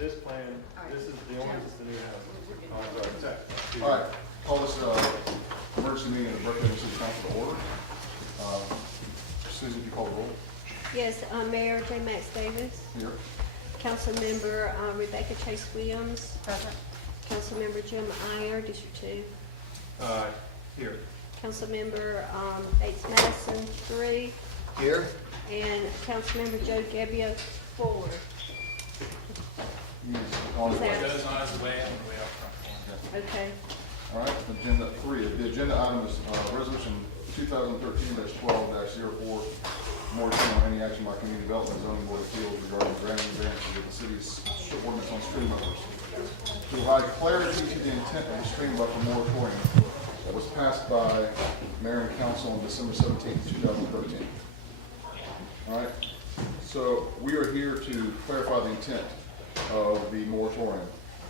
this plan, this is the only, this is the new house. All right, call this emergency meeting of the Brookhaven City Council to order. Susan, if you call the roll. Yes, Mayor J. Max Davis. Here. Councilmember Rebecca Chase Williams. Present. Councilmember Jim Iyer, District 2. Here. Councilmember Bates Madison, 3. Here. And Councilmember Joe Gebbia, 4. On the way. Goes on his way and way up front. Okay. All right, agenda 3. The agenda item is resolution 2013-12-04, moratorium on any action by community development and zoning board of appeals regarding granting variances of the city's ordinance on stream buffers. To provide clarity to the intent of the stream buffer moratorium that was passed by mayor and council on December 17, 2013. All right, so we are here to clarify the intent of the moratorium.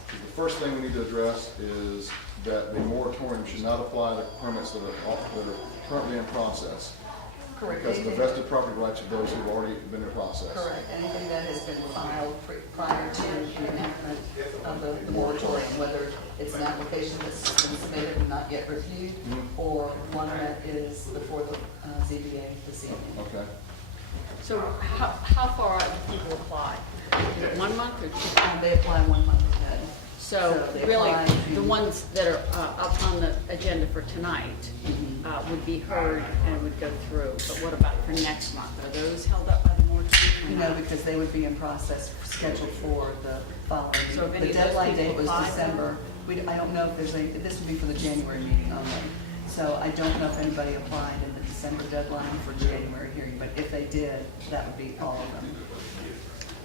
The first thing we need to address is that the moratorium should not apply to permits that are currently in process. Correct. Because of the vested property rights of those who have already been in process. Correct. Anything that has been filed prior to the enactment of the moratorium, whether it's an application that's been submitted and not yet reviewed, or one that is before the ZBA this evening. Okay. So how far out do people apply? Is it 1 month or 2? They apply 1 month ahead. So they really, apply the to- ones that are up on the agenda for tonight would be heard and would go through. But what about for next month? Are those held up by the moratorium? No, because they would be in process scheduled for the following. So if any The of those deadline people date was apply, December. I don't know if there's any, this would be for the January meeting only. So I don't know if anybody applied in the December deadline for January hearing, but if they did, that would be all of them.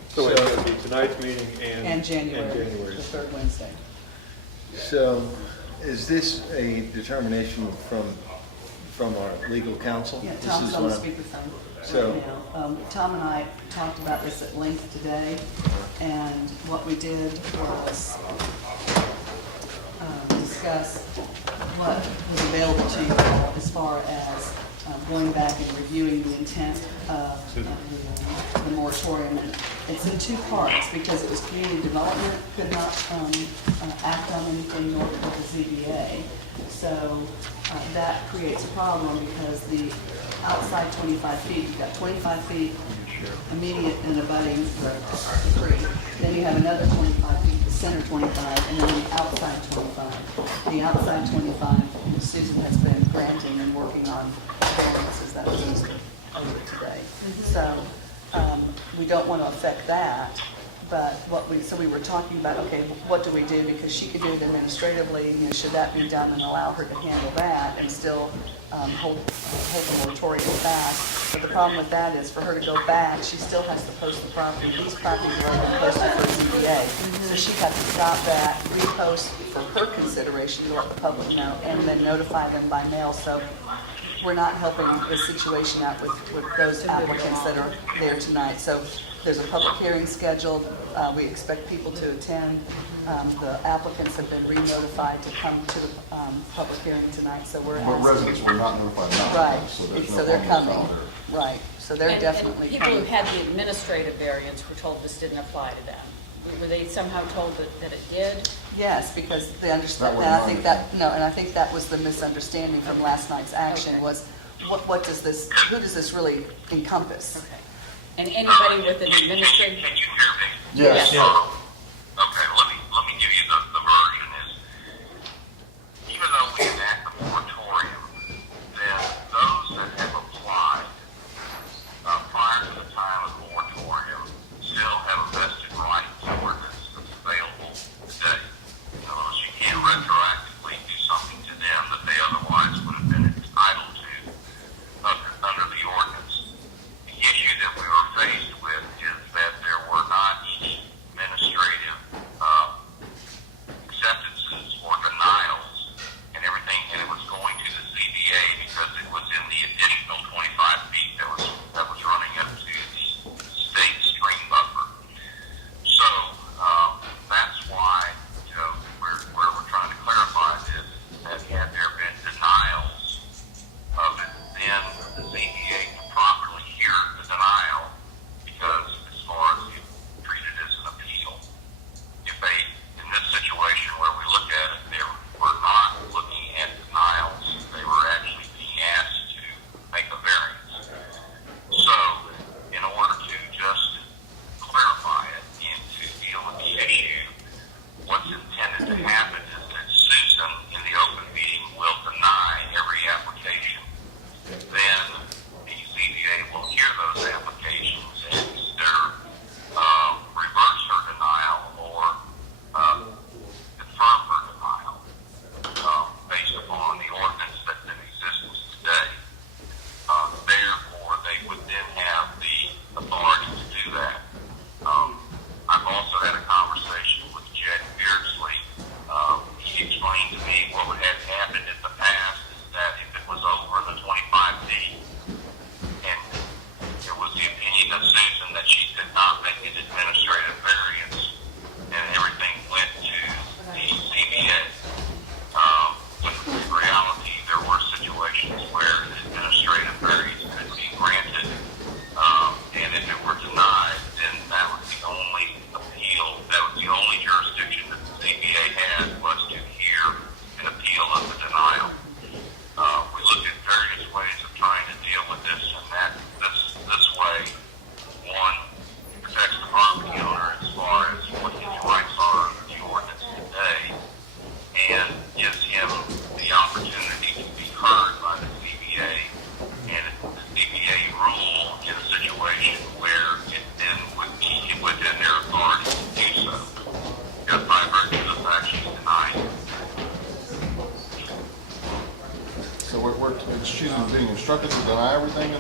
So it would be tonight's meeting And January, the January's. third Wednesday. So, is this a determination from our legal counsel? Yeah, This Tom's is on the one- speakerphone So- right now. Tom and I talked about this at length today, and what we did was discuss what was available to you all as far as going back and reviewing the intent of the moratorium. And it's in 2 parts, because it was community development could not act on anything nor could the ZBA. So that creates a problem, because the outside 25 feet, you've got 25 feet immediate and abutting the creek. Then you have another 25 feet, the center 25, and then the outside 25. The outside 25, Susan has been granting and working on variances that was used over today. So we don't want to affect that. But so we were talking about, okay, what do we do? Because she could do it administratively, should that be done and allow her to handle that and still hold the moratorium back? But the problem with that is, for her to go back, she still has to post the property. These properties are already posted for ZBA. So she'd have to stop that, repost for her consideration to let the public know, and then notify them by mail. So we're not helping the situation out with those applicants that are there tonight. So there's a public hearing scheduled. We expect people to attend. The applicants have been re-notified to come to the public hearing tonight, so we're But asking. residents were not notified now. Right, So there's no so they're problem coming. with Right, so they're definitely And people who coming. had the administrative variance were told this didn't apply to them. Were they somehow told that it did? Yes, because they understand, That and I was think mine. and I think that was the misunderstanding from last night's action, Okay. was what does this, who does this really encompass? Okay. And anybody with an administrative? Can you hear me? Yes. Yeah. Okay, let me give you the version is, even though we enact the moratorium, then those that have applied prior to the time of the moratorium still have a vested right to ordinance that's available today. In other words, you can't retroactively do something to them that they otherwise would have been entitled to under the ordinance. The issue that we were faced with is that there were not any administrative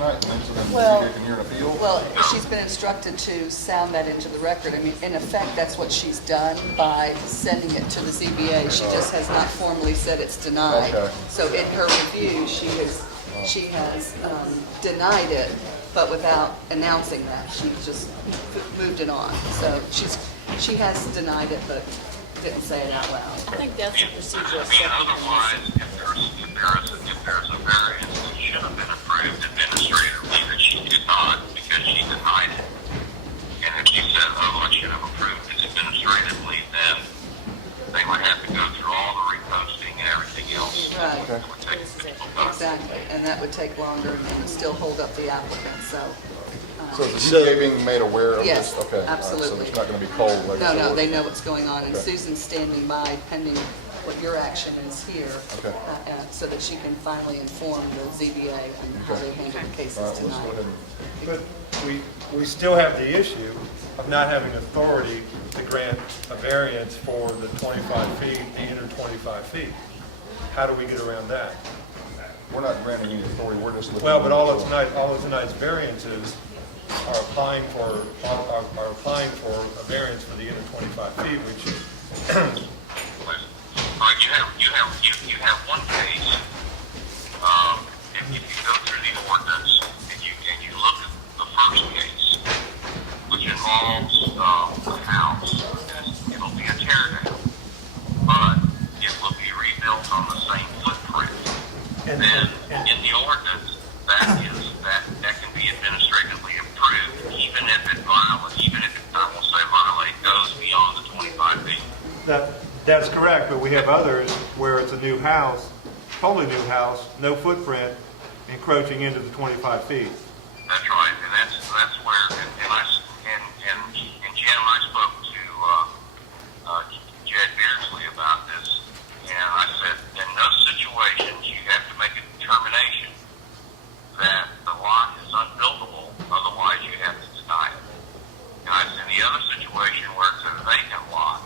tonight, then, so then Well- you can hear an appeal? Well, she's been instructed to sound that into the record. I mean, in effect, that's what she's done by sending it to the ZBA. She just has not formally said it's denied. Okay. So in her review, she has denied it, but without announcing that. She just moved it on. So she has denied it, but didn't say it out loud. I think that's a procedural I mean, step. otherwise, if there's a variance that should have been approved administratively that she did not because she denied it, and if she said, oh, I should have approved it administratively, then they would have to go through all the reposting and everything else. Right. Okay. It would take additional time. Exactly, and that would take longer and would still hold up the applicant, so. So is the ZBA being made aware of Yes, this? Okay. all right, absolutely. So it's not going to be cold like No, it's they know what's going on, and Okay. Susan's standing by pending what your action is here. Okay. So that she can finally inform the ZBA on how they handle the cases All right, let's go tonight. ahead and, But we still have the issue of not having authority to grant a variance for the 25 feet, the inner 25 feet. How do we get around that? we're not granting any authority, we're just looking. Well, but all at of tonight's variances are applying for a variance for the inner 25 feet, which, You have one case, if you go through the ordinance and you look at the first case, which involves a house, it'll be a tear down, but it will be rebuilt on the same footprint. and, Then and, in the ordinance, that can be administratively approved, even if it I won't say violate, goes beyond the 25 feet. that's correct, but we have others where it's a new house, totally new house, no footprint, encroaching into the 25 feet. That's right, and that's where, and Jim, I spoke to Jed Beardsley about this, and I said, in those situations, you have to make a determination that the lot is unbuildable, otherwise you have to deny it. And I said, in the other situation where it's a vacant lot,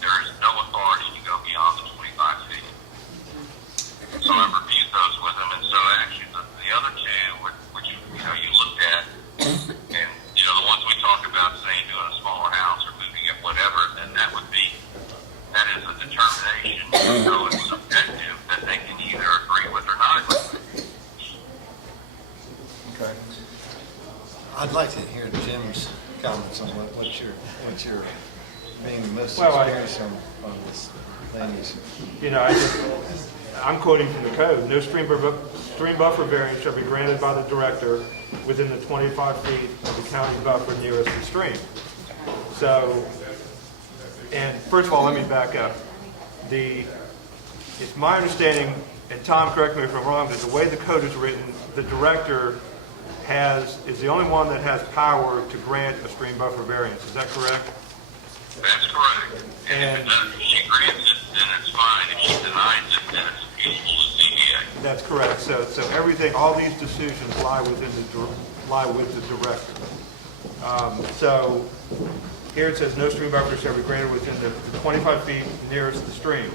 there is no authority to go beyond the 25 feet. So I reviewed those with him, and so actually the other two, which you looked at, and the ones we talked about, saying doing a smaller house or moving it, whatever, then that is a determination, so it's subjective, that they can either agree with or not agree with. Okay. I'd like to hear Jim's comments on what you're being most Well, experienced on this land use. I'm quoting from the code, no stream buffer variance shall be granted by the director within the 25 feet of the county buffer nearest the stream. So, and first of all, let me back up. It's my understanding, and Tom, correct me if I'm wrong, that the way the code is written, the director is the only one that has power to grant a stream buffer variance. Is that correct? That's correct. And if she grants it, then it's fine. If she denies it, then it's appealable to ZBA. That's correct. So everything, all these decisions lie with the director. So here it says no stream buffer shall be granted within the 25 feet nearest the stream.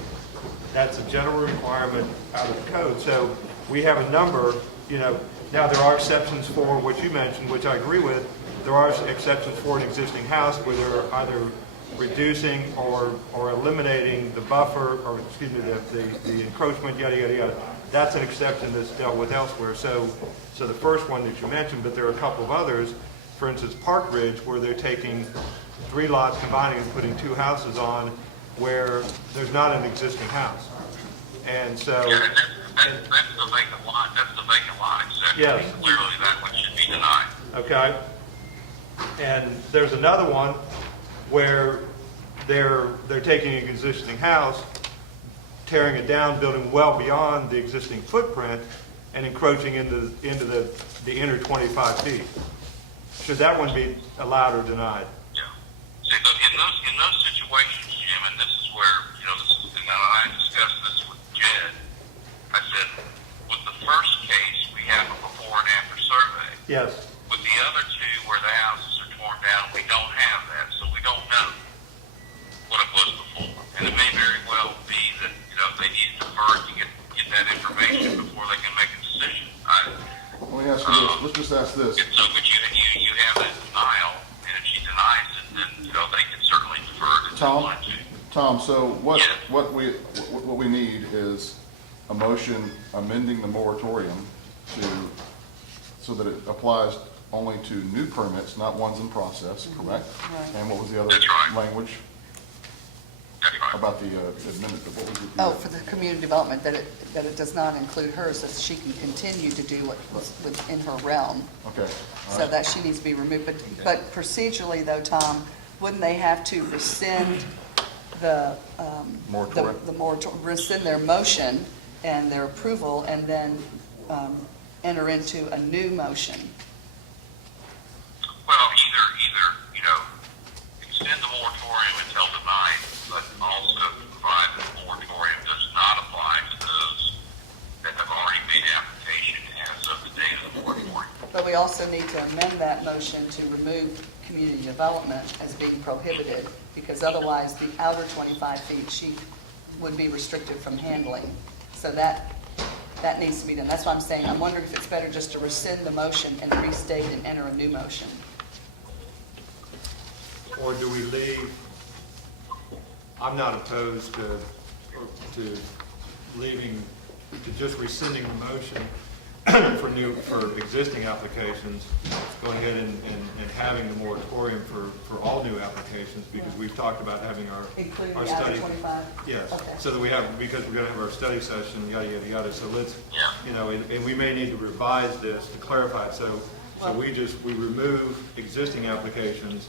That's a general requirement out of the code. So we have a number, now there are exceptions for what you mentioned, which I agree with. There are exceptions for an existing house where they're either reducing or eliminating the buffer, or excuse me, the encroachment, yada, yada, yada. That's an exception that's dealt with elsewhere. So the first one that you mentioned, but there are a couple of others. For instance, Park Ridge, where they're taking 3 lots, combining and putting 2 houses on, where there's not an existing house. And so... Yeah, that's the vacant lot. That's the vacant lot exception. Yes. Clearly, that one should be denied. Okay? And there's another one where they're taking an existing house, tearing it down, building well beyond the existing footprint, and encroaching into the inner 25 feet. Should that one be allowed or denied? Yeah. See, but in those situations, Jim, and this is where, and I discussed this with Jed, I said, with the first case, we have a before and after survey. Yes. With the other two, where the houses are torn down, we don't have that, so we don't know what it was before. And it may very well be that, they need to defer to get that information before they can make a decision. Let me ask you this, let's just ask this. and so, but you have that denial, and if she denies it, then, you know, they can certainly defer it if they Tom? want to. Tom, so Yeah. what we need is a motion amending the moratorium so that it applies only to new permits, not ones in process, correct? Right. And what was the other That's right. language That's right. about the amendment, what was it? Oh, for the community development, that it does not include her, so she can continue to do what was within her realm. Okay, all So right. that she needs to be removed. But procedurally though, Tom, wouldn't they have to rescind the Moratorium. rescind their motion and their approval and then enter into a new motion? Well, either, you know, extend the moratorium until denied, but also provide that the moratorium does not apply to those that have already made application as of the date of the moratorium. But we also need to amend that motion to remove community development as being prohibited, because otherwise the outer 25 feet she would be restricted from handling. So that needs to be done. That's why I'm saying, I'm wondering if it's better just to rescind the motion and restate and enter a new motion. Or do we leave, I'm not opposed to leaving, to just rescinding the motion for existing applications, going ahead and having the moratorium for all new applications, because we've talked about having Including our the outer study. 25? Yes, Okay. so that we have, because we're gonna have our study session, yada, yada, yada, so let's, Yeah. you know, and we may need to revise this to clarify it, so we remove existing applications,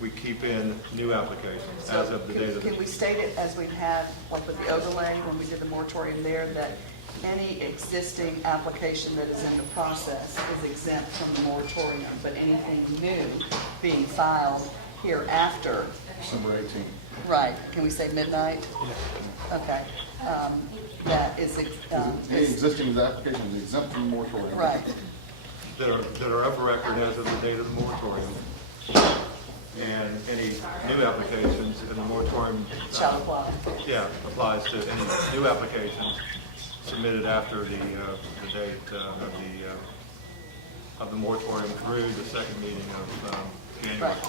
we keep in new applications as of the date of the. Can we state it as we've had, like with the overlay, when we did the moratorium there, that any existing application that is in the process is exempt from the moratorium, but anything new being filed hereafter, December 18th. right, can we say midnight? Okay, that is, Any existing application is exempt from the moratorium. right, That are of record as of the date of the moratorium. And any new applications in the moratorium. shall apply. Yeah, applies to any new applications submitted after the date of the moratorium through the second meeting of January. Right.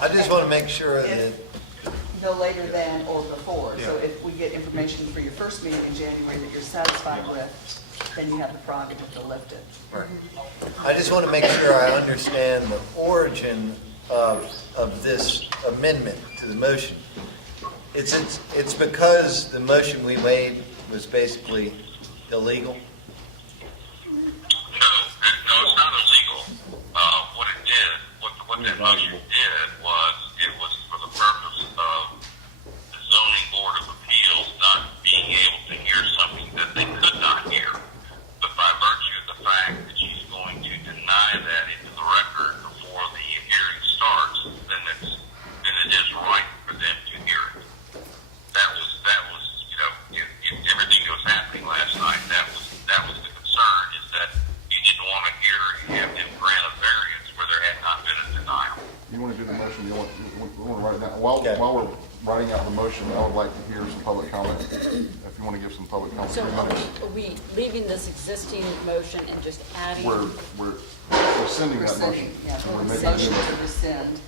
I just want to make sure that, If, no later than or before. So Yeah. if we get information for your first meeting in January that you're satisfied with, then you have the prerogative to lift it. I just want to make sure I understand the origin of this amendment to the motion. It's because the motion we made was basically illegal? No, it's not illegal. What it did, what that motion did was, it was for the purpose of the zoning board of appeals not being able to hear something that they could not hear. But by virtue of the fact that she's going to deny that into the record before the hearing starts, then it is right for them to hear it. That was, you know, if everything that was happening last night, that was the concern, is that you didn't want to have them grant a variance where there had not been a denial. You want to do the motion, you want to write it down? While we're writing out the motion, I would like to hear some public comment, if you want to give some public comment. So are we leaving this existing motion and just adding? We're rescinding that motion. Rescinding, yeah, And we're making a new motion to motion. rescind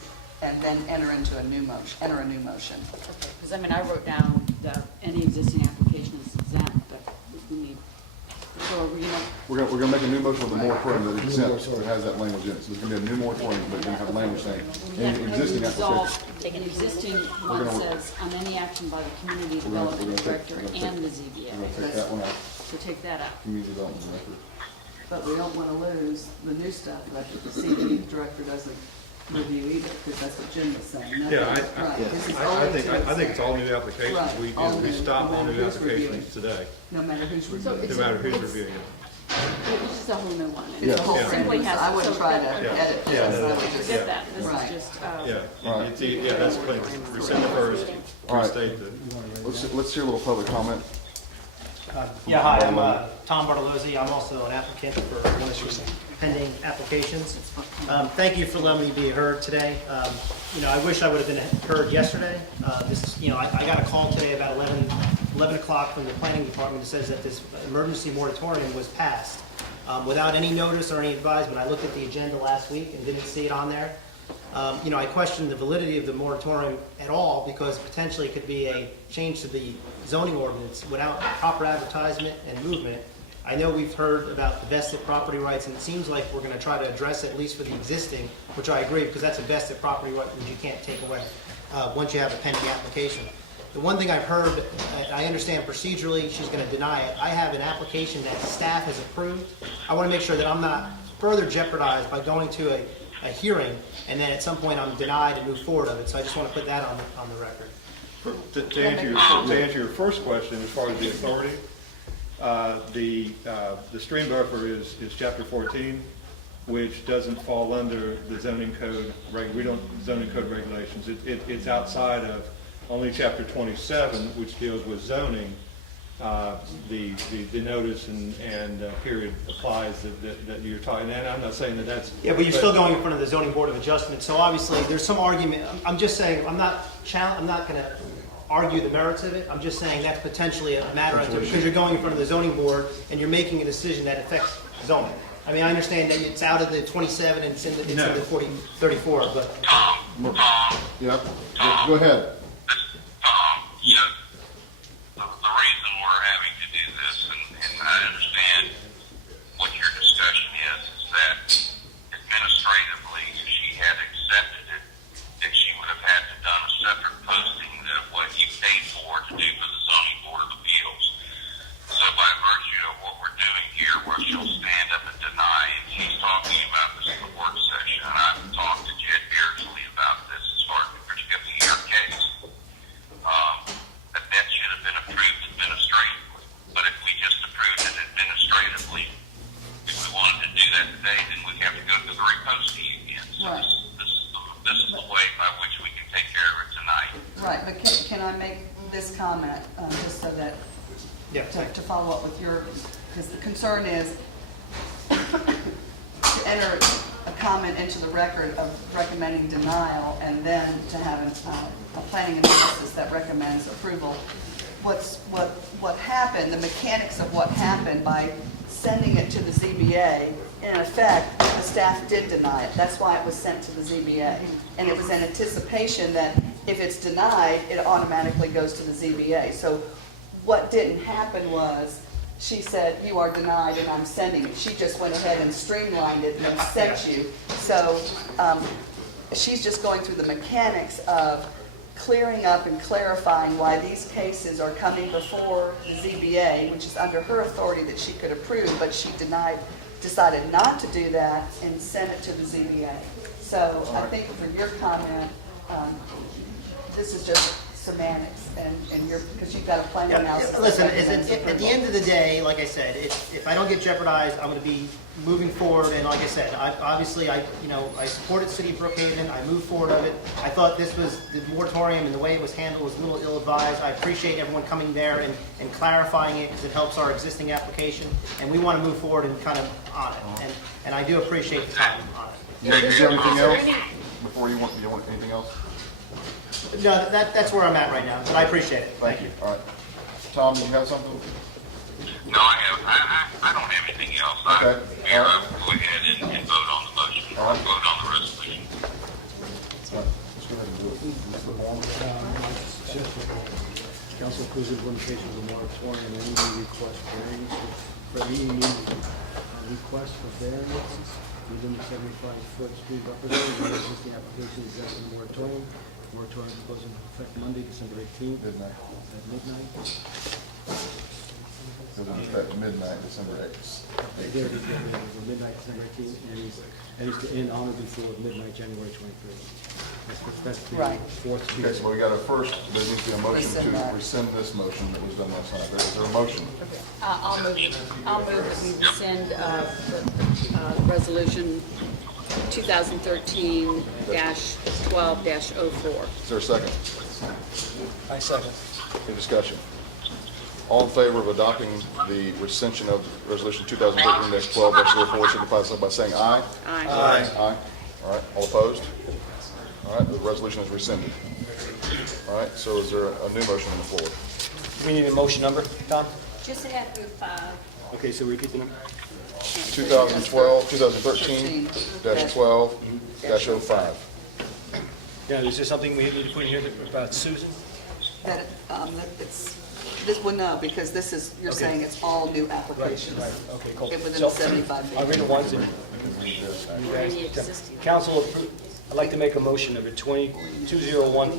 and then enter a new motion. Because I mean, I wrote down that any existing application is exempt, but we need, so are we gonna, We're gonna make a new motion with the moratorium that exempts, that has that language in it. So there's gonna be a new moratorium, but it's gonna have language saying, any existing resolve application. the existing one says on any action by the community We're gonna development take- director we're gonna take- and the We're gonna ZBA. take that one out, So take that out. community development director. But we don't want to lose the new stuff that the CD director doesn't review either, because that's what Jim was saying. Nothing- Yeah, right, this is I only think to it's all new applications. Right, We all we new, stop no all matter new who's reviewing. applications today, No matter who's So reviewing. no it's- matter who's it's- reviewing it. It's just a whole new one. It's a whole Yeah. thing, Simply so has- I wouldn't so try to that- edit Yeah. this. I would just- Forget that, this Right. is just, Yeah, All right. that's plain, rescind the first, All right. restate the. Let's hear a little public comment. Yeah, hi, I'm Tom Bartolozzi. I'm also an applicant for one of these pending applications. Thank you for letting me be heard today. You know, I wish I would have been heard yesterday. I got a call today about 11 o'clock from the planning department that says that this emergency moratorium was passed. without any notice or any advisement. I looked at the agenda last week and didn't see it on there. I questioned the validity of the moratorium at all because potentially it could be a change to the zoning ordinance without proper advertisement and movement. I know we've heard about the vested property rights, and it seems like we're going to try to address it at least for the existing, which I agree, because that's a vested property right that you can't take away once you have a pending application. The one thing I've heard, I understand procedurally she's going to deny it. I have an application that staff has approved. I want to make sure that I'm not further jeopardized by going to a hearing and then at some point I'm denied and move forward of it. So I just want to put that on the record. To answer your first question, as far as the authority, the stream buffer is chapter 14, which doesn't fall under the zoning code. Zoning code regulations. It's outside of only chapter 27, which deals with zoning. The notice and period applies that you're talking. And I'm not saying that that's. Yeah, but you're still going in front of the zoning board of adjustment. So obviously there's some argument. I'm just saying I'm not going to argue the merits of it. I'm just saying that's potentially a matter of, because you're going in front of the zoning board and you're making a decision that affects zoning. I mean, I understand that it's out of the 27 and it's in the 34, but. Yeah, go ahead. You know, the reason we're having to do this, and I understand what your discussion is that administratively she had accepted it, that she would have had to done a separate posting of what you paid for to do for the zoning board of appeals. So by virtue of what we're doing here, where she'll stand up and deny, and she's talking about this in the work session, and I've talked to Jed Beardsley about this as far as particularly your case. That should have been approved administratively. But if we just approved it administratively, if we wanted to do that today, then we'd have to go through the reposting again. So Right. this is the way by which we can take care of it tonight. Right, but can I make this comment, just so that, Yeah. to follow up with your, because the concern is to enter a comment into the record of recommending denial and then to have a planning analysis that recommends approval. What happened, the mechanics of what happened by sending it to the ZBA, in effect, the staff did deny it. That's why it was sent to the ZBA. And it was in anticipation that if it's denied, it automatically goes to the ZBA. So what didn't happen was, she said, you are denied and I'm sending it. She just went ahead and streamlined it and sent you. So she's just going through the mechanics of clearing up and clarifying why these cases are coming before the ZBA, which is under her authority that she could approve, but she decided not to do that and sent it to the ZBA. So I think for your comment, this is just semantics, and because you've got a plan analysis. Listen, at the end of the day, like I said, if I don't get jeopardized, I'm going to be moving forward. And like I said, I supported City of Brookhaven. I moved forward of it. I thought this was the moratorium and the way it was handled was a little ill-advised. I appreciate everyone coming there and clarifying it because it helps our existing application. And we want to move forward and kind of on it. And I do appreciate the time on it. Yeah, is there anything else? Before you want anything else? No, that's where I'm at right now. But I appreciate it. Thank you. All right. Tom, you have something? No, I don't have anything else. Okay. Go ahead and vote on the motion, or vote on the resolution. All right. Let's go ahead and do it. Mr. Vaughn? Council approves the implementation of the moratorium and any new request for variances within the 75-foot street buffer zone. The existing application is just a moratorium. Moratorium goes into effect Monday, December 18th Midnight. at midnight. Goes into effect midnight, December 8th. There it is, midnight, December 18th, and it's to end on or before midnight, January 23rd. That's the Right. fourth street. Okay, so we got a first, there needs to be a motion Rescind to that. rescind this motion that was done last night. Is there a motion? I'll move that we rescind resolution 2013-12-04. Is there a second? I second. Any discussion? All in favor of adopting the rescission of resolution 2013-12-04, signify so by saying aye. Aye. Aye. All right, all opposed? All right, the resolution is rescinded. All right, so is there a new motion on the floor? Do we need a motion number, Tom? Just have to 5. Okay, so repeat the number. 2013-12-05. Yeah, is there something we need to put in here about Susan? That, it's, this one, no, because this is, you're saying it's all new applications. Okay, cool. Within So, 75 feet. I'll read the ones that you guys, council, I'd like to make a motion number 201.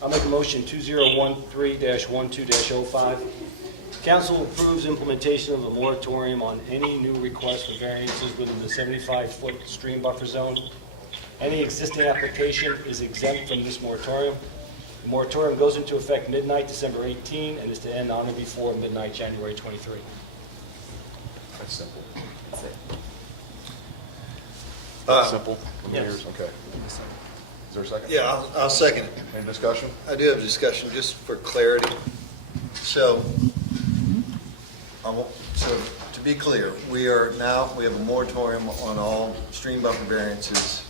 I'll make a motion 2013-12-05. Council approves implementation of a moratorium on any new requests for variances within the 75-foot stream buffer zone. Any existing application is exempt from this moratorium. The moratorium goes into effect midnight December 18 and is to end on or before midnight January 23. That's simple. Simple. Yes. Okay. Is there a second? Yeah, I'll second it. Any discussion? I do have a discussion, just for clarity. So, so to be clear, we have a moratorium on all stream buffer variances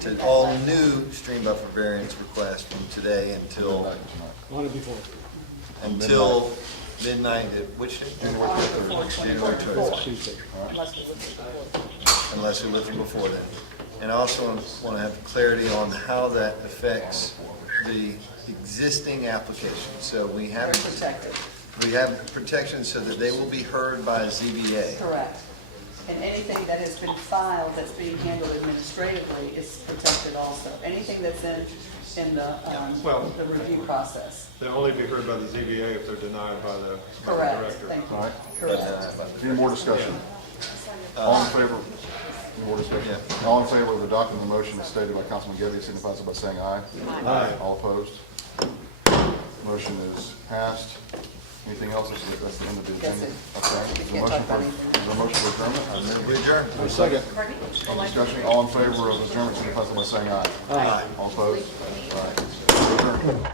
to all new stream buffer variance requests from today until midnight, which day? January 23rd. January 23rd. Unless we lift them before then. And I also want to have clarity on how that affects the existing application. So we have Protected, protection so that they will be heard by ZBA. correct. And anything that has been filed that's being handled administratively is protected also. Anything that's in the review process. They'll only be heard by the ZBA if they're denied by the Correct, director. thank you. All right. Correct. Any more discussion? All in favor? Any more discussion? All in favor of adopting the motion as stated by Councilman Gebbia, signify so by saying aye. Aye. All opposed? Motion is passed. Anything else? That's the end of the That's agenda. it. Okay. Is there a motion for adjournment? We adjourn. Second. Any discussion? All in favor of adjournment, signify so by saying aye. Aye. All opposed? All right. Adjourned.